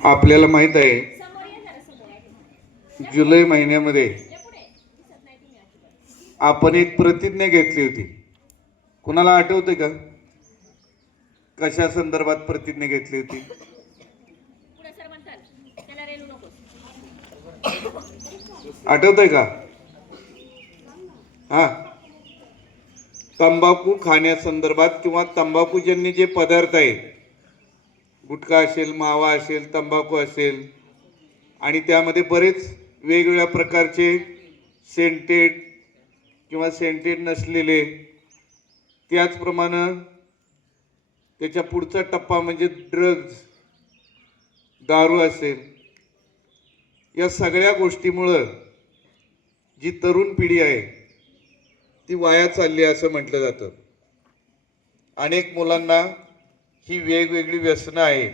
आपल्याला माहित आहे जुलै महिन्यामध्ये आपण एक प्रतिज्ञा घेतली होती. कुणाला आठवते का कशा संदर्भात प्रतिज्ञा घेतली होती? आठवतंय का? हा, तंबाखू खाण्यासंदर्भात किंवा तंबाखूजन्य जे पदार्थ आहेत, गुटखा असेल, मावा असेल, तंबाखू असेल, आणि त्यामध्ये बरेच वेगवेगळ्या प्रकारचे सेंटेड किंवा सेंटेड नसलेले, त्याचप्रमाणे त्याच्या पुढचा टप्पा म्हणजे ड्रग्ज, दारू असेल, या सगळ्या गोष्टीमुळं जी तरुण पिढी आहे ती वाया चालली असं म्हटलं जातं. अनेक मुलांना ही वेगवेगळी व्यसनं आहेत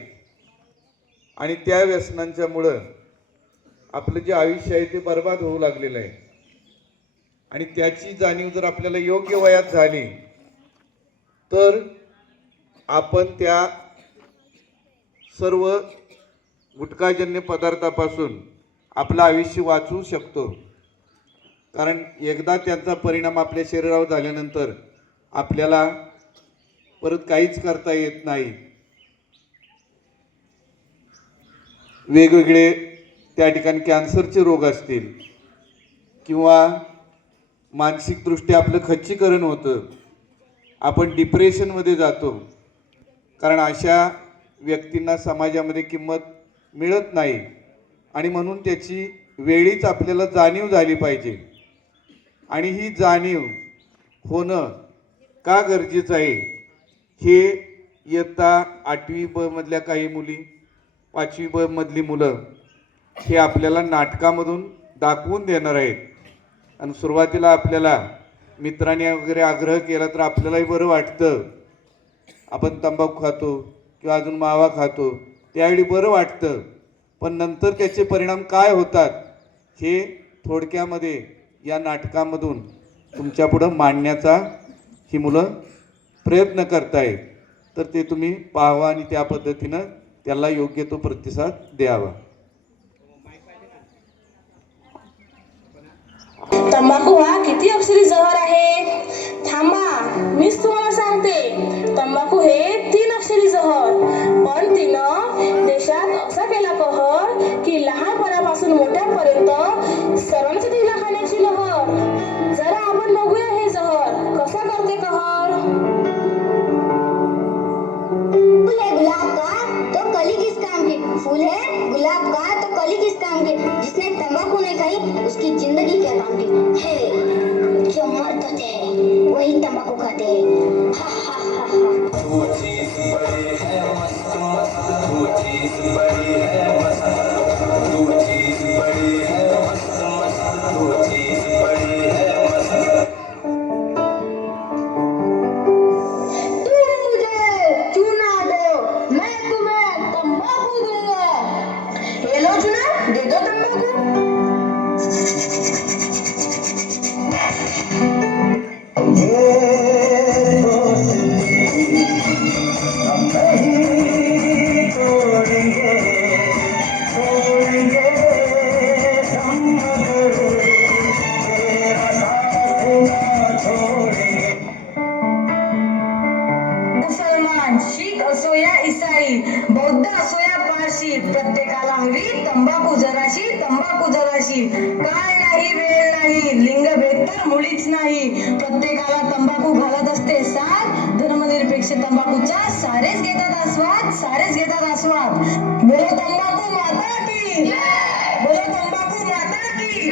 आणि त्या व्यसनांच्यामुळं आपलं जे आयुष्य आहे ते बर्बाद होऊ लागलेलं आहे. आणि त्याची जाणीव जर आपल्याला योग्य वयात झाली तर आपण त्या सर्व गुटखाजन्य पदार्थापासून आपलं आयुष्य वाचवू शकतो. कारण एकदा त्यांचा परिणाम आपल्या शरीरावर झाल्यानंतर आपल्याला परत काहीच करता येत नाही. वेगवेगळे त्या ठिकाणी कॅन्सरचे रोग असतील किंवा मानसिकदृष्ट्या आपलं खच्चीकरण होतं, आपण डिप्रेशनमध्ये जातो. कारण अशा व्यक्तींना समाजामध्ये किंमत मिळत नाही आणि म्हणून त्याची वेळीच आपल्याला जाणीव झाली पाहिजे. आणि ही जाणीव होणं का गरजेचं आहे हे इयत्ता 8वी ब मधल्या काही मुली, 5वी ब मधली मुलं हे आपल्याला नाटकामधून दाखवून देणार आहेत. आणि सुरुवातीला आपल्याला मित्रांनी वगैरे आग्रह केला तर आपल्यालाही बरं वाटतं. आपण तंबाखू खातो किंवा अजून मावा खातो त्यावेळी बरं वाटतं, पण नंतर त्याचे परिणाम काय होतात हे थोडक्यामध्ये या नाटकामधून तुमच्यापुढं मांडण्याचा ही मुलं प्रयत्न करतायत. तर ते तुम्ही पाहावा आणि त्या पद्धतीनं त्याला योग्य तो प्रतिसाद द्यावा. तंबाखू हा किती अक्षरी जहर आहे. थांबा, मीच तुम्हाला सांगते. तंबाखू हे 3 अक्षरी जहर, पण तिनं देशात असा केला कहर की लहानपणापासून मोठ्यापर्यंत सर्वांची तिला खाण्याची लहर. जरा आपण बघूया हे जहर कसा करते कहर. फूल है गुलाब का तो कली किस काम की, फूल है गुलाब का तो कली किस काम की, जिसने तंबाकू नहीं खाई उसकी जिंदगी क्या काम की है. जो मर्द होते हैं वही तंबाकू खाते हैं. हा हा हा हा. वो चीज बड़ी है मस्त मस्त, वो चीज बड़ी है मस्त, वो चीज बड़ी है मस्त मस्त, वो चीज बड़ी है मस्त. तुम मुझे चूना दो, मैं तुम्हें तंबाकू दूंगा. ये लो चूना, दे दो तंबाकू. मुसलमान, शीख असो या ईसाई, बौद्ध असो या पारशी, प्रत्येकाला हवी तंबाखू जराशी, तंबाखू जराशी. काय नाही, वेळ नाही, लिंगभेद तर मुळीच नाही. प्रत्येकाला तंबाखू घालत असते साथ. धर्मनिरपेक्ष तंबाखूचा सारेच घेतात आस्वाद, सारेच घेतात आस्वाद. बोलो तंबाखू माता की, बोलो तंबाखू माता की.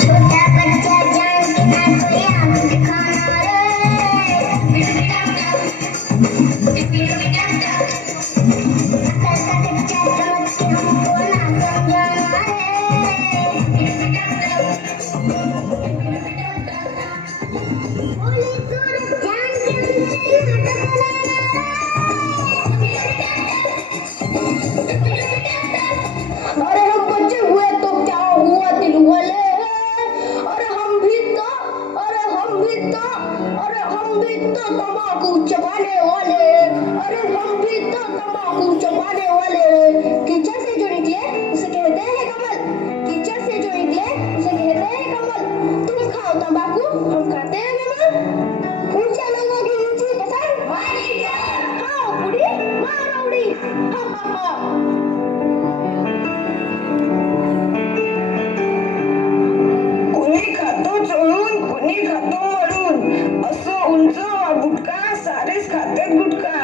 छोटा बच्चा जान के ना कोई आंख दिखाना रे. तंबाकू चबाने वाले, अरे हम भी तो तंबाकू चबाने वाले। कीचड़ से जो निकले उसे कहते हैं कमल, कीचड़ से जो निकले उसे कहते हैं कमल। तुम खाओ तंबाकू, हम खाते हैं विमल। ऊंचा लोगों की ऊंची पसंद, खाओ पुड़ी मारो उड़ी, हा हा हा। कोणी खातो चोळून, कोणी खातो मळून, असं उंच हा गुटखा, सारेच खातात गुटखा।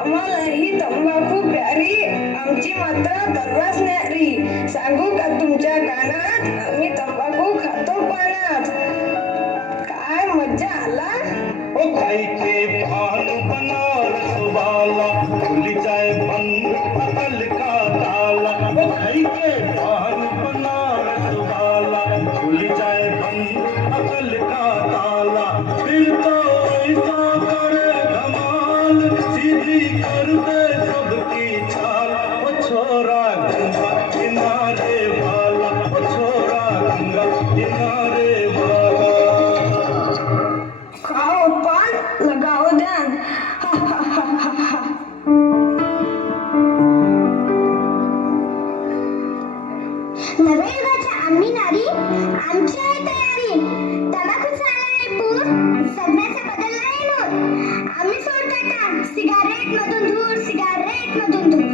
आम्हालाही तंबाखू प्यारी, आमची मात्र दर्रास न्यारी। सांगू का तुमच्या कानात, आम्ही तंबाखू खातो पानात। काय मज्जा आला। ओ भाई के भान बनारस वाला खुल जाए बंद अकल का ताला। ओ भाई के भान बनारस वाला खुल जाए बंद अकल का ताला। फिर तो ऐसा करे धमाल, सीधी कर दे सबकी चाल। ओ छोरा गंगा किनारे वाला, ओ छोरा गंगा किनारे वाला। खाओ पान, लगाओ ध्यान, हा हा हा हा हा। नव्या युगाच्या आम्ही नारी, आमची आहे तयारी। तंबाखूचा आलाय पूर, जगण्याचा बदललाय नूर। आम्ही सोडतो आता सिगारेट मधून धूर, सिगारेट मधून धूर।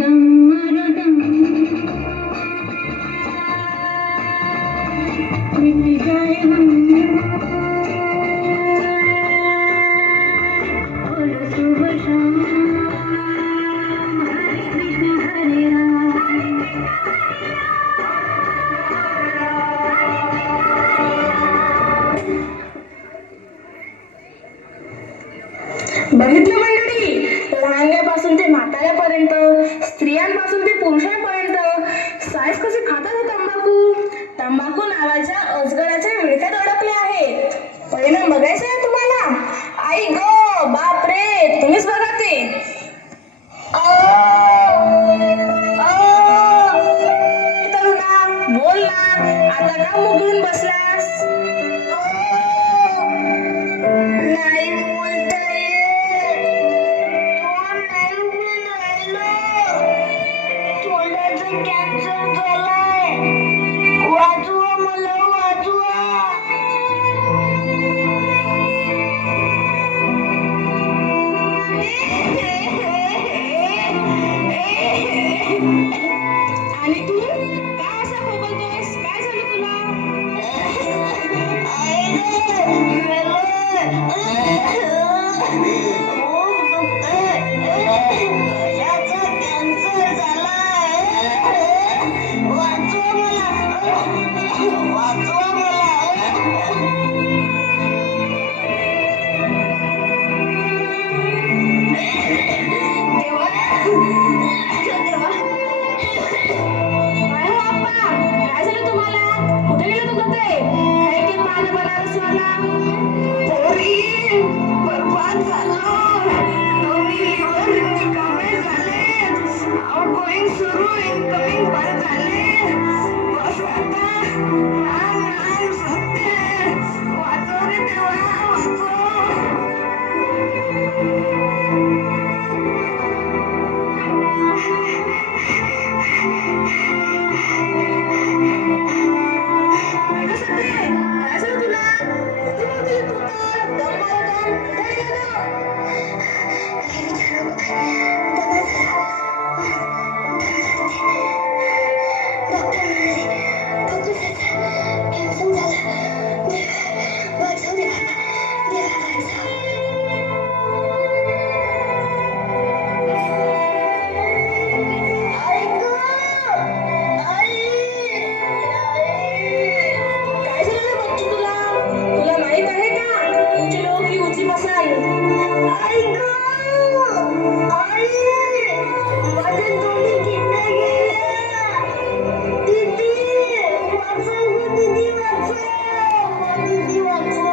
दम मारो दम, मिट जाए हम, बोलो सुबह शाम, हरे कृष्ण हरे राम। बघितलं मंडळी, लहानग्यापासून ते म्हाताऱ्यापर्यंत, स्त्रियांपासून ते पुरुषांपर्यंत साईज कसे खातात हे तंबाखू। तंबाखू नावाच्या अजगराच्या विळख्यात अडकले आहेत। परिणाम बघायचा आहे तुम्हाला? आई गो बाप रे, तुम्हीच बघा ते। तरुणा बोल ना, आता का मुख घेऊन बसलास? नाही बोलता येत, तोंड नाही उघडून राहिलं, तोंडाचा कॅन्सर झालाय, वाचवा मला, वाचवा। आणि तू का असा खोबलतोयस? काय झालं तुला? कॅन्सर झालाय, वाचवा मला, वाचवा मला। काय हो आप्पा, काय झालं तुम्हाला? कुठे गेलं तुझं ते है के पान बनारसवाला? पोरी, बरबाद झालो, दोन्ही लिव्हर निकामे झाले, आउटगोइंग सुरू, इनकमिंग बंद झाले। बस आता, नाम नाम सत्य, वाचव रे देवा, वाचव। काय झालं तुला? किती बोलतेय तू तर? दम मारो दम, धैर्य डॉक्टर म्हणाले कॅन्सर झाला, वाचव रे बाबा, देवा वाचव। आई गं, आई, काय झालं रे बच्चू तुला? तुला माहित आहे का, ऊंचे लोग की ऊंची पसंद। आई गं, आई, माझ्या दोन्ही किडन्या गेल्या। दीदी, वाचव गं दीदी, वाचव, दीदी वाचव।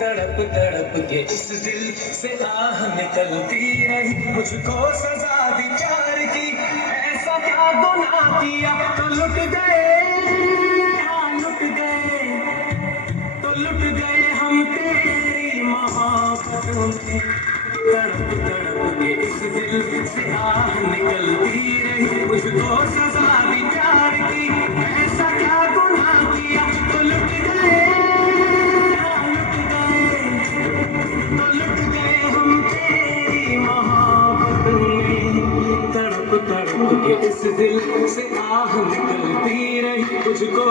तड़प तड़प के इस दिल से आह निकलती रही, मुझको सजा दी प्यार की, ऐसा क्या गुनाह किया तो लुट गए, हाँ लुट गए, तो लुट गए हम तेरी मोहब्बत में। तड़प तड़प के इस दिल से आह निकलती रही, मुझको सजा दी प्यार की, ऐसा क्या गुनाह किया तो लुट गए, हाँ लुट गए, तो लुट गए हम तेरी मोहब्बत में। तड़प तड़प के इस दिल से आह निकलती रही, मुझको